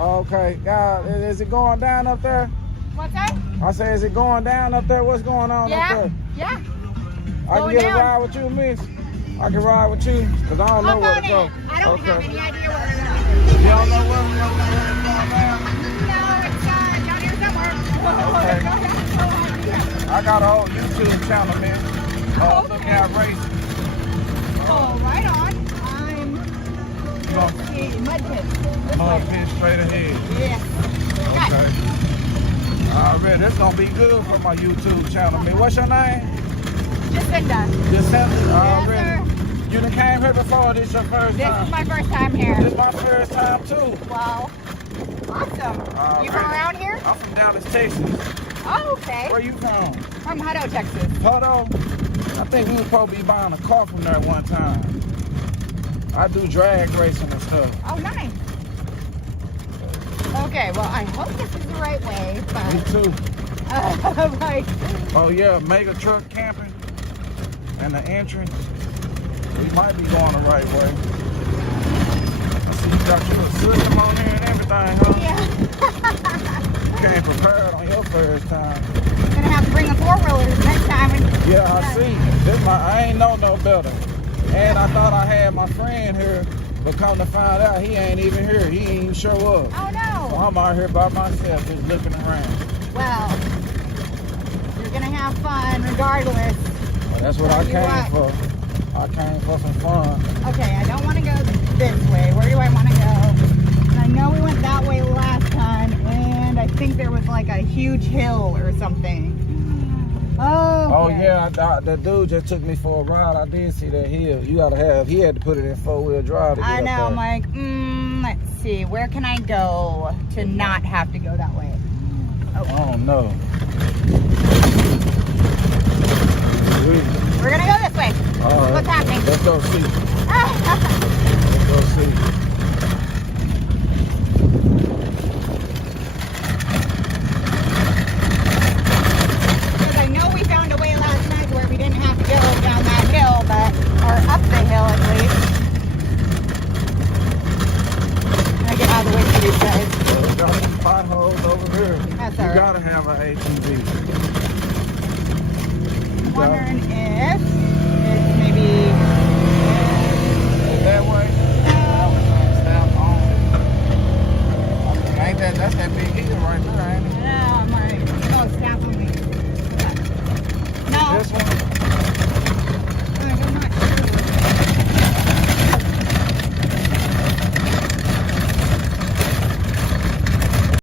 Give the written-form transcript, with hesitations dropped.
Okay. Is it going down up there? What's that? I say, is it going down up there? What's going on up there? Yeah. I can get a ride with you, miss. I can ride with you, because I don't know where to go. I don't have any idea where we're going. You don't know where we're going now? No, it's down here somewhere. Okay. I have no idea. I got a whole YouTube channel, man. Look at racing. Oh, right on. I'm Mud Pit. Mud Pit straight ahead. Yeah. Okay. Alright, this gonna be good for my YouTube channel, man. What's your name? Jacinda. Jacinda. Already. Yes, sir. You done came here before, or this your first This time? is my first time here. This is my first time too. Wow. Awesome. You from around here? I'm from Dallas, Texas. Oh, okay. Where you from? From Hutto, Texas. Hutto? I think we was supposed to be buying a car from there one time. I do drag racing and stuff. Oh, nice. Okay, well, I hope this is the right way, but... Me too. Right. Oh yeah, MegaTrucks and the entrance. We might be going the right way. I see you got your system on here and everything, huh? Yeah. You came prepared on your first time. You're gonna have to bring the four-wheelers next time. Yeah, I see. I ain't know no better. And I thought I had my friend here, but come to find out, he ain't even here. He ain't even show up. Oh no. So I'm out here by myself, just looking around. Well, you're gonna have fun regardless. Well, that's what I came for. I came for some fun. Okay, I don't want to go this way. Where do I want to go? I know we went that way last time, and I think there was like a huge hill or something. Oh. Okay. Yeah, that dude just took me for a ride. I did see that hill. You gotta have. He had to put it in four-wheel drive to get I know. up I'm like, let's see. Where can I go to not have to go that way? Oh. I don't know. We're gonna go this way. All right. What's happening? Let's go see. Let's go see. Because I know we found a way last night where we didn't have to go down that hill, or up the hill at least. I get out of the way for these guys. We got some potholes over here. That's you all right. gotta have an ATV. I'm wondering if